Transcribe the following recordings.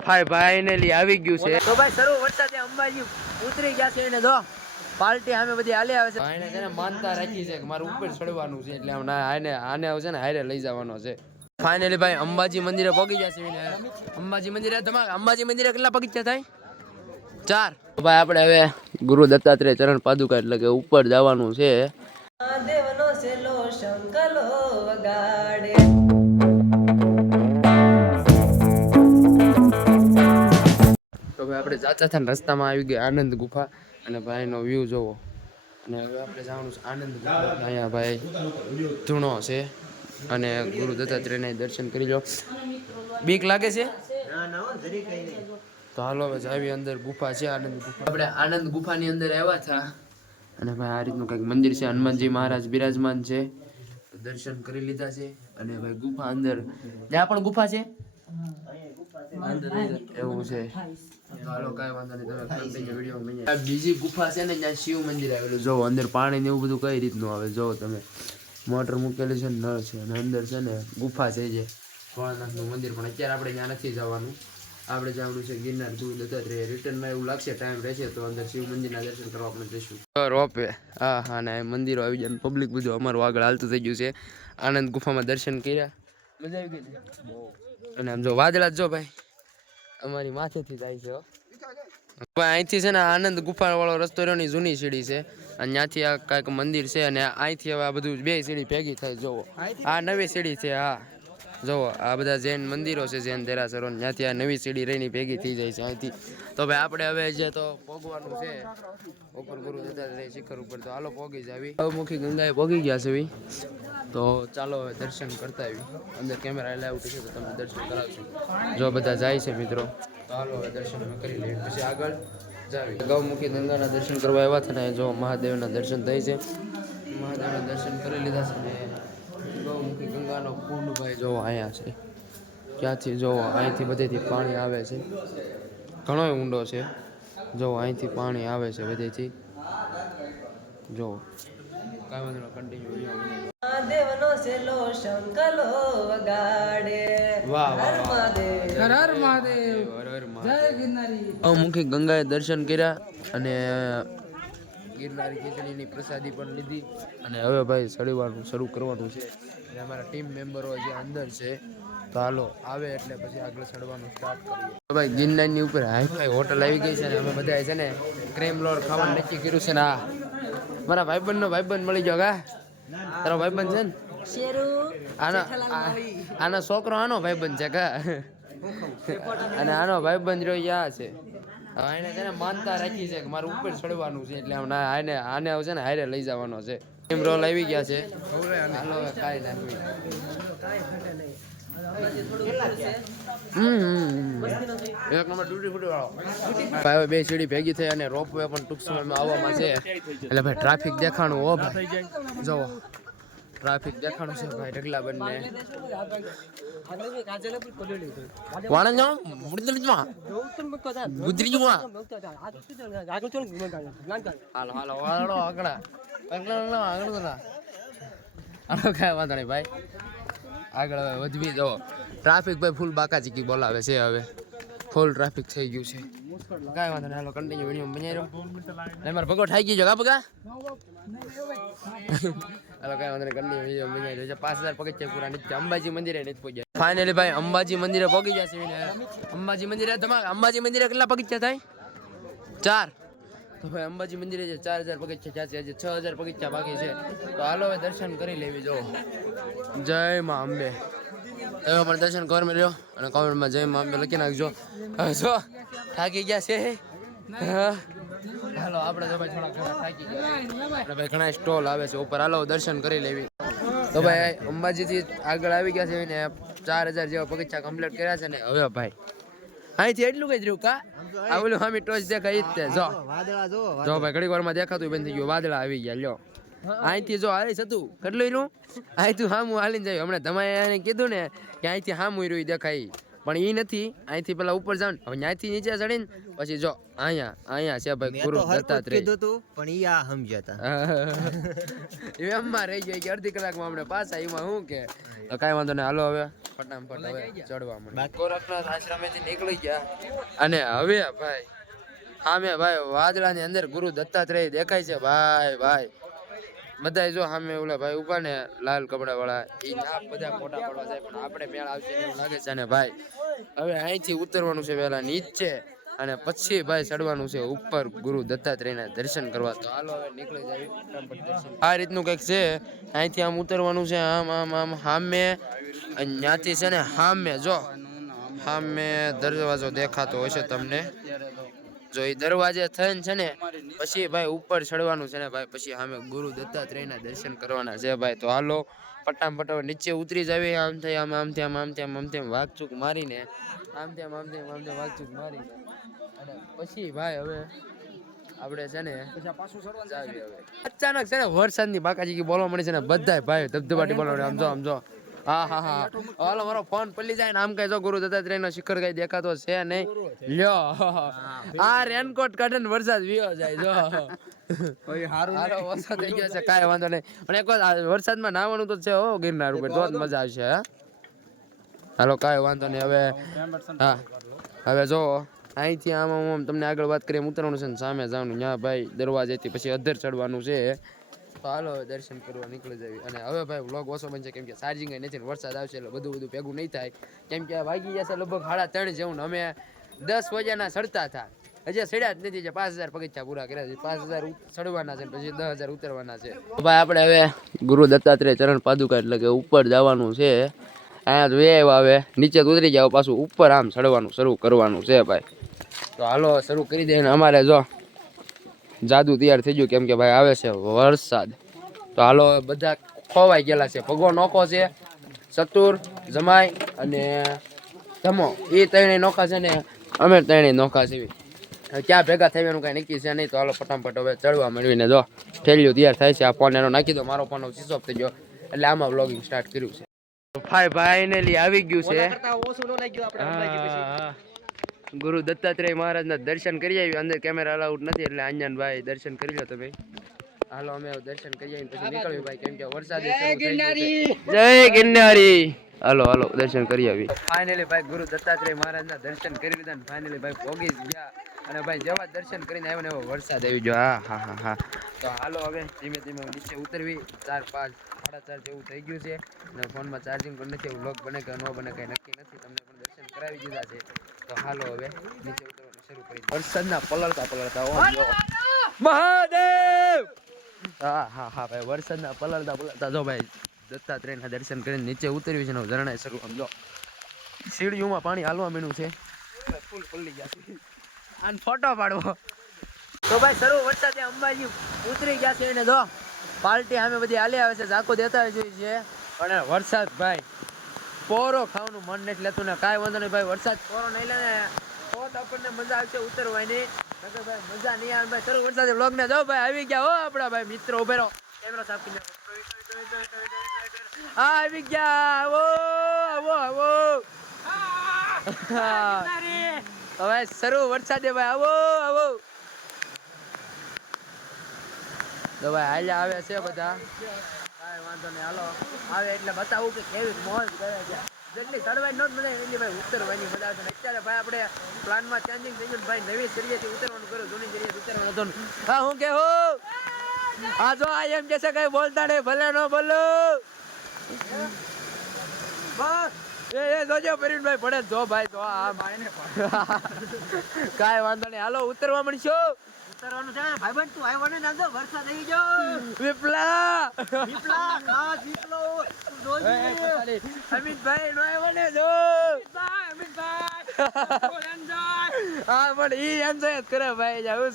ભાઈ ફાઇનલી આવી ગયું છે. તો ભાઈ શરૂ ત્યાં અંબાજી ઉતરી ગયા છે એને જો પાર્ટી સામે બધી હાલી આવે છે. એને છે ને માનતા રાખી છે કે મારે ઉપર ચડવાનું છે એટલે આમ આને આને આવશે ને હારે લઈ જવાનો છે. ફાઇનલી ભાઈ અંબાજી મંદિરે પગી ગયા છે અંબાજી મંદિરે તમારે અંબાજી મંદિરે કેટલા પગથિયા થાય? ચાર. ભાઈ આપણે હવે ગુરુ દત્તાત્રેય ચરણ પાદુકા એટલે કે ઉપર જવાનું છે. દેવનો સેલો શંકલો વગાડે. ભાઈ આપણે જાતા હતા રસ્તામાં આવી ગયા આનંદ ગુફા. અને ભાઈનો વ્યૂ જોવો. અને હવે આપણે જવાનું છે આનંદ ગુફા. અહીંયા ભાઈ ધૂણો છે. અને ગુરુ દત્તાત્રેયના દર્શન કરી લો. બીક લાગે છે? તો હાલો હવે જાવી અંદર ગુફા છે, આનંદ ગુફા. આપણે આનંદ ગુફાની અંદર આવ્યા હતા. અને ભાઈ આ રીતનું કંઈક મંદિર છે. હનુમાનજી મહારાજ બિરાજમાન છે. દર્શન કરી લીધા છે. અને ભાઈ ગુફા અંદર. ત્યાં પણ ગુફા છે? એવું છે. બીજી ગુફા છે ને ત્યાં શિવ મંદિર આવેલું જોવો અંદર પાણી ને એવું બધું કઈ રીતનું આવે? જો તમે મોટર મૂકેલી છે ને નળ છે. અને અંદર છે ને ગુફા છે જે. ભોળાનાથનું મંદિર. પણ અત્યારે આપણે ત્યાં નથી જવાનું. આપણે જવાનું છે ગિરનાર ગુરુ દત્તાત્રેય રિટર્નમાં એવું લાગશે ટાઈમ રહેશે તો અંદર શિવ મંદિરના દર્શન કરવા આપણે જઈશું. રોપે હા હા ને મંદિરો આવી જાય પબ્લિક બધું અમારું આગળ હાલતું થઈ ગયું છે. આનંદ ગુફામાં દર્શન કર્યા. મજા આવી ગઈ ને? અને આમ જો વાદળા જ ભાઈ અમારી માથેથી જાય છે અહીંથી છે ને આનંદ ગુફા વાળો રસ્તો રહ્યો જૂની સીડી છે. અને ત્યાંથી આ કાંઈક મંદિર છે અને અહીંથી હવે આ બધું બે સીડી ભેગી થાય જોવો આ નવી સીડી છે હા. જોવો આ બધા જૈન મંદિરો છે, જૈન દેરાસરો ત્યાંથી આ નવી સીડી રહીને ભેગી થઈ જાય છે અહીંથી. તો ભાઈ, આપણે હવે જે તો પોગવાનું છે ઉપર ગુરુ દત્તાત્રેય શિખર ઉપર. તો હાલો, પોગી જાવી. અવમુખી ગંગાએ પોગી ગયા છે, ભાઈ. તો ચાલો હવે દર્શન કરતા આવી અંદર કેમેરા એલાઉટ છે, તો તમને દર્શન કરાવશું. જો બધા જાય છે, મિત્રો. તો હાલો, હવે દર્શન કરી લઈએ. પછી આગળ જાવી. ગૌમુખી ગંગાના દર્શન કરવા આવ્યા હતા ને, જો મહાદેવના દર્શન થાય છે. મહાદેવના દર્શન કરી લીધા છે ને ગંગાનો જોવા અહીંયા છે. ક્યાંથી જોવો અહીંથી બધેથી પાણી આવે છે. ઘણો ઊંડો છે. જો અહીંથી પાણી આવે છે બધેથી. જો. કાંઈ વાંધો કન્ટિન્યુ વીડિયો દેવનો સેલો શંકલો વગાડે. વાહ વાહ હર વાહ. મહાદેવ. હર હર મહાદેવ. હર હર અમુખી ગંગાએ દર્શન કર્યા અને ગિરનારી ખીચડીની પ્રસાદી પણ લીધી. અને હવે ભાઈ ચડવાનું શરૂ કરવાનું છે. અને અમારા ટીમ મેમ્બરો જે અંદર છે તો હાલો આવે એટલે પછી આગળ ચડવાનું સ્ટાર્ટ કરીએ. ભાઈ ગિરનારની ઉપર હાઈફાઈ હોટલ આવી ગઈ છે ને અમે બધા છે ને ક્રેમ લોડ ખાવાનું નક્કી કર્યું છે ને આ. મારા ભાઈબંધનો ભાઈબંધ મળી ગયો કા? તારો ભાઈબંધ છે ને? શેરુ? આનો આનો છોકરો આનો ભાઈબંધ છે કા? અને આનો ભાઈબંધ રહ્યો યા છે. એને છે માનતા રાખી છે કે મારે ઉપર ચડવાનું છે એટલે હમણાં આને આને આવશે ને હારે લઈ જવાનો છે. એમ રોલ આવી ગયા છે. હાલો, હવે નાખવી બે સીડી ભેગી થઈ અને રોપવે પણ ટૂંક સમયમાં આવવામાં છે. એટલે ભાઈ ટ્રાફિક દેખાણું, હો ભાઈ. જુઓ. ટ્રાફિક દેખાણું છે ભાઈ, ઢગલા બંને. હાલો હાલો આગળ આગળ આગળ કાંઈ વાંધો નહીં ભાઈ. આગળ વધવી જવો ટ્રાફિક ભાઈ ફૂલ બાકાચીકી બોલાવે છે હવે. ફૂલ ટ્રાફિક થઈ ગયું છે. કાંઈ વાંધો નહીં, હાલો કન્ટિન્યુ વીડિયો મારો ભગો ઠાઈ ગયો કા ભગા? હાલો કાંઈ વાંધો નહીં વીડિયો પાંચ હજાર પગથિયા પૂરા નથી અંબાજી મંદિરે નથી પહોંચ્યા. ફાઇનલી ભાઈ, અંબાજી મંદિરે પહોંચી જશે અંબાજી મંદિરે તમારે અંબાજી મંદિરે કેટલા પગથિયા થાય? ચાર. તો ભાઈ, અંબાજી મંદિરે જે ચાર હજાર પગથિયા છે હજી છ હજાર પગથિયા બાકી છે. તો હાલો હવે દર્શન કરી લેવી જો જય માં અંબે. તમે પણ દર્શન કર રહ્યો અને કોમેન્ટમાં જય માં અંબે લખી નાખજો. જો, થાકી ગયા છે. હા. હાલો આપણે તો ભાઈ થોડા ઘણા થાકી ગયા. આપણે ભાઈ ઘણા સ્ટોલ આવે છે. ઉપર હાલો દર્શન કરી લેવી. તો ભાઈ અંબાજીથી આગળ આવી ગયા છે ને ચાર હજાર જેવા પગથિયા કમ્પ્લીટ કર્યા છે ને હવે ભાઈ અહીંથી એટલું કઈ રહ્યું કા? આ ઓલું સામે ટોચ દેખાય જ તે જો. વાદળા જો જો ભાઈ ઘડીક વારમાં દેખાતું બંધ થઈ ગયું. વાદળા આવી ગયા લ્યો. અહીંથી જો હારી હતું. કેટલું રહ્યું અહીંથી હામું હાલીને જાય. હમણાં તમે એને કીધું ને કે અહીંથી હામું રહ્યું દેખાય પણ એ નથી. અહીંથી પેલા ઉપર જાવ હવે ત્યાંથી નીચે ચડીને પછી જો અહીંયા અહીંયા છે ભાઈ ગુરુ દત્તાત્રેય. તું પણ એ આ સમજ્યા એમાં રહી ગઈ કે અડધી કલાકમાં આપણે પાછા એમાં શું કે? તો કાંઈ વાંધો નહીં હાલો હવે. ફટાફટ હવે ચડવા મળે ગોરખનાથ આશ્રમેથી નીકળી ગયા. અને હવે ભાઈ સામે ભાઈ વાદળાની અંદર ગુરુ દત્તાત્રેય દેખાય છે. ભાઈ ભાઈ. બધા જો સામે ઓલા ભાઈ ઊભા ને, લાલ કપડા વાળા આ બધા ફોટા પડવા જાય, પણ આપણે મેળ આવશે એવું લાગે છે ને ભાઈ, હવે અહીંથી ઉતરવાનું છે પહેલા નીચે અને પછી ભાઈ ચડવાનું છે ઉપર ગુરુ દત્તાત્રેયના દર્શન કરવા. તો હાલો હવે નીકળી જાય આ રીતનું કંઈક છે, અહીંથી આમ ઉતરવાનું છે, આમ આમ આમ અને ત્યાંથી છે ને સામે જો સામે દરવાજો દેખાતો હશે તમને. જો એ દરવાજે થઈને છે ને પછી ભાઈ ઉપર ચડવાનું છે ને ભાઈ પછી સામે ગુરુ દત્તાત્રેયના દર્શન કરવાના છે ભાઈ. તો હાલો પટામ હવે નીચે ઉતરી જાવી આમ થઈ આમ આમ થી આમ થી આમ આમ થી વાગચૂક વાઘચૂક મારીને આમ થી આમ આમ થી આમ થી વાઘચૂક મારીને અને પછી ભાઈ હવે આપણે છે ને અચાનક છે ને વરસાદની બાકાજી બોલવા મળી છે ને બધા ભાઈ ધબધબાટી બોલવા. આમ જો આમ જો. હા હા હા. હાલો મારો ફોન પલ્લી જાય ને આમ કઈ જો ગુરુ દત્તાત્રેય નો શિખર કઈ દેખાતો છે નહીં. લ્યો. આ રેનકોટ કાઢે ને વરસાદ વિયો જાય જો. વરસાદ થઈ ગયો છે કાંઈ વાંધો નહીં. પણ એક વરસાદમાં નાહવાનું તો છે હો ગિરનાર ઉપર. તો જ મજા આવશે હા. હાલો કાંઈ વાંધો નહીં. હવે હા. હવે જો અહીંથી આમ આમ તમને આગળ વાત કરીએ ઉતરવાનું છે ને સામે જવાનું. ત્યાં ભાઈ દરવાજેથી પછી અધર ચડવાનું છે. તો હાલો દર્શન કરવા નીકળી જવી અને હવે ભાઈ વ્લોગ ઓછો બનશે, કેમ કે ચાર્જિંગ નથી વરસાદ આવશે એટલે બધું બધું ભેગું નહીં થાય. કેમ કે વાગી જશે લગભગ સાડા ત્રણ જેવું અમે દસ વાગ્યાના સડતા હતા. હજી સડ્યા જ નથી પાંચ હજાર પગથિયા પૂરા કર્યા છે. પાંચ હજાર ચડવાના છે પછી દસ હજાર ઉતરવાના છે. ભાઈ આપણે હવે ગુરુ દત્તાત્રેય ચરણ પાદુકા એટલે કે ઉપર જવાનું છે. અહીંયા જોઈએ વેવ હવે નીચે ઉતરી જાવ પાછું ઉપર આમ ચડવાનું શરૂ કરવાનું છે ભાઈ. તો હાલો શરૂ કરી દઈએ અમારે જો જાદુ તૈયાર થઈ ગયું કેમ કે ભાઈ આવે છે વરસાદ. તો હાલો બધા ખોવાઈ ગયેલા છે. ભગવો નોખો છે. ચતુર જમાઈ અને ધમો. એ ત્રણેય નોખા છે ને અમે ત્રણેય નોખા છીએ. ક્યાં ભેગા થવાનું એનું કાંઈ નક્કી છે નહીં તો હાલો ફટાફટ હવે ચડવા મેળવીને જો ઠેલ્યું તૈયાર થાય છે. આ ફોન એનો નાખી દો મારો ફોન સીસો થઈ ગયો. એટલે આમાં બ્લોગિંગ સ્ટાર્ટ કર્યું છે. ભાઈ ફાઇનલી આવી ગયું છે. હા. ગુરુ દત્તાત્રેય મહારાજના દર્શન કરી આવી અંદર કેમેરા અલાઉડ નથી એટલે આંજનભાઈ દર્શન કરી લો તમે. હાલો અમે દર્શન કરી આવીને પછી નીકળ્યું ભાઈ. કેમ કે વરસાદ જય ગિરનારી! હાલો હાલો દર્શન કરી આવી. ફાઇનલી ભાઈ ગુરુ દત્તાત્રેય મહારાજના દર્શન કરી લીધા ને ફાઇનલી ભાઈ ભોગી ગયા. અને ભાઈ જેવા દર્શન કરીને આવ્યો ને એવો વરસાદ આવી ગયો. હા હા હા હા. તો હાલો હવે ધીમે ધીમે નીચે ઉતરવી. ચાર પાંચ સાડા ચાર જેવું થઈ ગયું છે. અને ફોનમાં ચાર્જિંગ પણ નથી એવું લોક બને કે ન બને કંઈ નક્કી નથી. તમને પણ દર્શન કરાવી દીધા છે. તો હાલો હવે નીચે ઉતરવાનું શરૂ કરી વરસાદના પલળતા પલળતા મહાદેવ! હા હા હા ભાઈ વરસાદના પલળતા પલળતા જો ભાઈ દત્તાત્રેયના દર્શન કરીને નીચે ઉતર્યું છે ને ઝરણાએ શરૂ આમ જો. સીડીઓમાં પાણી હાલવા મીણું છે. ફૂલ પલ્લી ગયા છે. આને ફોટો પાડવો. તો ભાઈ સર્વ વરસાદે અંબાજી ઉતરી ગયા છે એને જો. પાર્ટી સામે બધી હાલી આવે છે ઝાકો દેતા હોય છે. અને વરસાદ ભાઈ પોરો ખાવાનું મન નથી લેતું ને કાંઈ વાંધો નહીં ભાઈ, વરસાદ પોરો નહીં લે ને, તો આપણને મજા આવશે ઉતરવાની. ભાઈ, મજા નહીં આવે ભાઈ, ચલો વરસાદ બ્લોગ ને જાઓ ભાઈ, આવી ગયા હો આપણા ભાઈ મિત્રો ઉભે રહો. કેમેરો સાફ કરી આવી ગયા. આવો આવો આવો. હવે શરૂ વરસાદે ભાઈ, આવો આવો. તો ભાઈ, હાલ્યા આવે છે બધા. વાંધો નહીં. હાલો, આવે એટલે બતાવું કે કેવી મોજ કરે છે. જેટલી ચડવાની નોટ મજા એટલી ભાઈ ઉતરવાની મજા અત્યારે ભાઈ આપણે પ્લાનમાં ચેન્જિંગ થઈ ગયું ભાઈ નવી સરિયેથી ઉતરવાનું કર્યું, જૂની સરિયેથી ઉતરવાનું હતું હા, હું કે હું? આ જો આ એમ છે કઈ બોલતા નહીં, ભલે નો બોલો. બસ. એ એ, જોજો ભાઈ પડે જો ભાઈ, જો આ કાંઈ વાંધો નહીં. હાલો, ઉતરવા મળશો. ઉતરવાનું છે. ભાઈબંધ તું આવ્યો ને નાંદો વરસાદ આવી ગયો. વિપલા! દીપલા ખાસ દીપલો તું જોજે. અમિતભાઈ નો આવ્યો ને જો. હા પણ ઈ એન્જોય કરે ભાઈ જાવું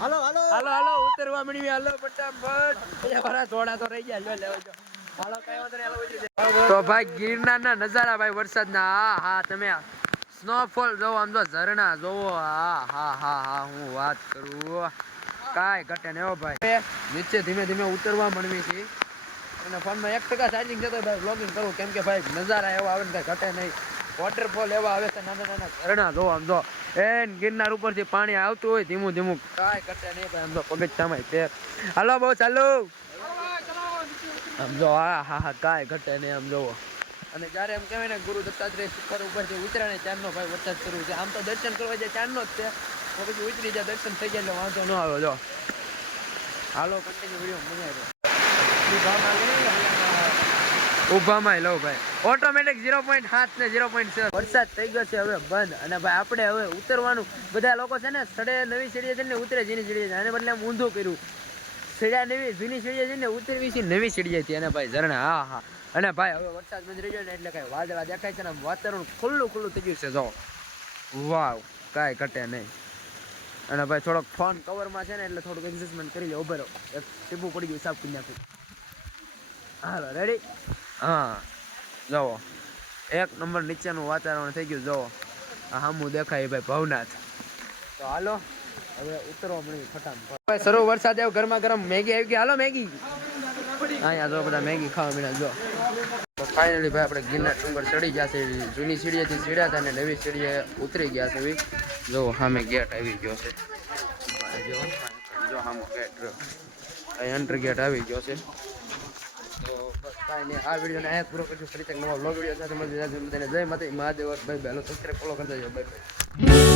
હાલો હાલો. હાલો હાલો ઉતરવા મળી હાલો ફટાફટ. એ મારા થોડા તો રહી ગયા લ્યો લેવો જો હાલો કઈ વાંધો નહીં હાલો તો ભાઈ ગિરનારના નજારા ભાઈ વરસાદના. હા હા તમે સ્નોફોલ જોવો, આમ જો ઝરણા જોવો. હા હા હા હા, હું વાત કરું. કાંઈ ઘટે ને હો ભાઈ. નીચે ધીમે ધીમે ઉતરવા મળવી છે. અને ફોનમાં એક ટકા ચાર્જિંગ છે તો ભાઈ બ્લોગિંગ કરું. કેમ કે ભાઈ નજારા એવા આવે ને કાંઈ ઘટે નહીં. વોટરફોલ એવા આવે છે, નાના નાના ઝરણા જોવો આમ જો. એન ગિરનાર ઉપરથી પાણી આવતું હોય ધીમું ધીમું. કાંઈ ઘટે નહીં ભાઈ, આમ તો પગથિયામાં તે હાલો બહુ ચાલુ. આમ જો, હા હા હા, કાંઈ ઘટે નહીં આમ જોવો. અને જ્યારે એમ કહેવાય ને, ગુરુ દત્તાત્રેય શિખર ઉપરથી ઉતર્યા ને ચાંદનો ભાઈ વરસાદ શરૂ છે. આમ તો દર્શન કરવા જાય ચાંદનો જ છે. તો પછી ઉતરી જાય, દર્શન થઈ જાય એટલે વાંધો ન આવે. જો. હાલો કન્ટિન્યુ વીડિયો મજા ઊભામાં લો. ભાઈ. ઓટોમેટિક ઝીરો પોઈન્ટ સાત ને ઝીરો પોઈન્ટ વરસાદ થઈ ગયો છે હવે બંધ. અને ભાઈ, આપણે હવે ઉતરવાનું. બધા લોકો છે ને, સડે નવી સીડીએ જઈને ઉતરે જીની સીડીએ જાય. આને બદલે આમ ઊંધું કર્યું. સીડા નવી જૂની સીડીએ જઈને ઉતરવી છે નવી સીડીએ સીડીએથી અને ભાઈ ઝરણા, હા હા. અને ભાઈ, હવે વરસાદ બંધ રહી ગયો ને એટલે કઈ વાદળા દેખાય છે ને વાતાવરણ ખુલ્લું ખુલ્લું થઈ ગયું છે, જો. વાવ, કાંઈ ઘટે નહીં. અને ભાઈ, થોડોક ફોન કવરમાં છે ને એટલે થોડુંક એડજસ્ટમેન્ટ કરી લે, ઊભો એક ટીપું પડી ગયું, સાફ કરી નાખું. હાલો રેડી હા, જુઓ. એક નંબર નીચેનું વાતાવરણ થઈ ગયું, જુઓ. હામુ દેખાય ભાઈ ભવનાથ. તો હાલો, હવે ઉતરવા મળી ફટાફટ. ભાઈ સરો વરસાદ આવ્યો, ગરમા ગરમ મેગી આવી ગઈ. હાલો, મેગી. અહીંયા જો બધા મેગી ખાવા મળ્યા જો તો ફાઇનલી ભાઈ આપણે ગિરનાર ડુંગર ચડી ગયા છે. જૂની સીડીએથી ચડ્યા હતા અને નવી સીડીએ ઉતરી ગયા છે. જો સામે ગેટ આવી ગયો છે. જો સામે ગેટ અહીં એન્ટર ગેટ આવી ગયો છે. તો બસ કાંઈ નહીં. આ વિડીયોને અહીંયા પૂરો કરશું. ફરી એક નવા વ્લોગ વીડિયો સાથે મળી સુધી બધાને જય માતા મહાદેવ ભાઈ બાય સબસ્ક્રાઈબ ફોલો કરતા જાઓ. Bye bye